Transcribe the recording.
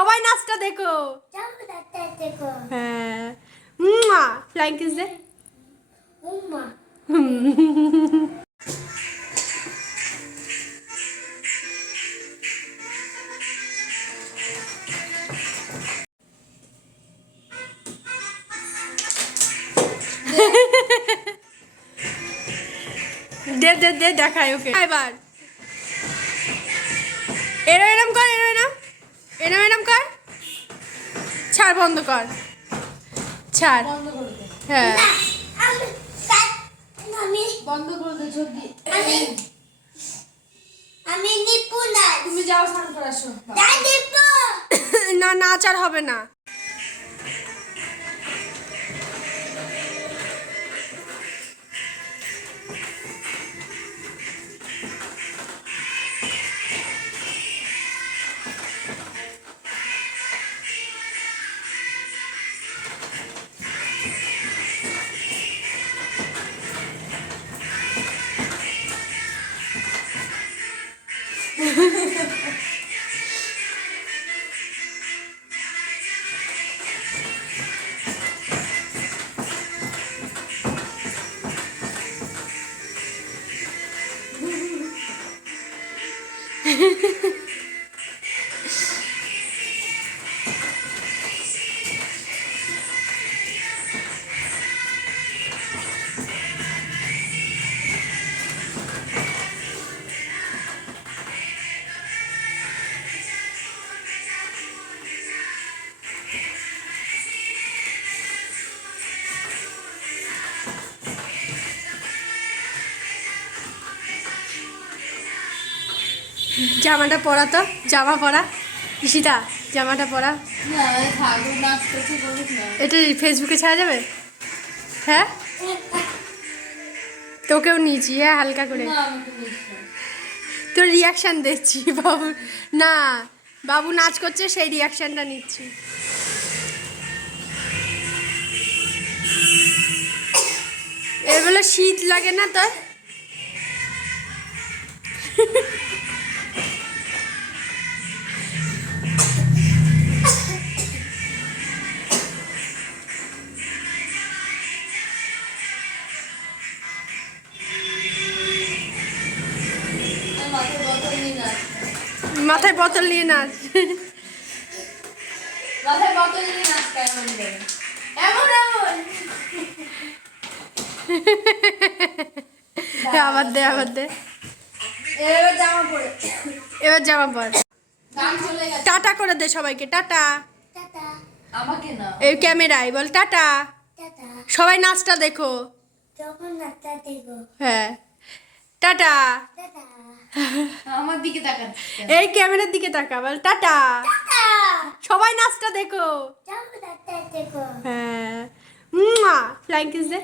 সবাই নাচটা দেখো। হ্যাঁ, ফ্লাইং কিস দে। দে দে দে দেখাই ওকে এবার। এরম কর, এরম কর। ছাড়, বন্ধ কর, ছাড়। হ্যাঁ বন্ধ করে দে জলদি। আমি নিপু না। তুমি যাও স্নান করে আসো। না, নাচ আর হবে না। জামাটা পরা তো, জামা পরা। ঈশিতা, জামাটা পরা। এটা ফেসবুকে ছাড়া যাবে? হ্যাঁ, তোকেও নিয়েছি। হ্যাঁ, হালকা করে তোর রিয়াকশান দিচ্ছি। বাবু না, বাবু নাচ করছে, সেই রিয়াকশানটা নিচ্ছি। এর বলে শীত লাগে না তোর? মাথায় বোতল নিয়ে নাচ। মাথায় বোতল নিয়ে নাচ কেমন দেয়? এমন এমন। আবার দে, আবার দে। এবার জামা পরে। এবার জামা পর। গান চলে গেছে। টাটা করে দে সবাইকে, টাটা। টাটা। আমাকে না। এই ক্যামেরায় বল টাটা। টাটা। সবাই নাচটা দেখো। যখন নাচটা দেখো। হ্যাঁ, টাটা। টাটা। আমার দিকে তাকাচ্ছে। এই ক্যামেরার দিকে তাকা, বল টাটা। টাটা। সবাই নাচটা দেখো। যখন নাচটা দেখো। হ্যাঁ, ফ্লাইং কিস দে।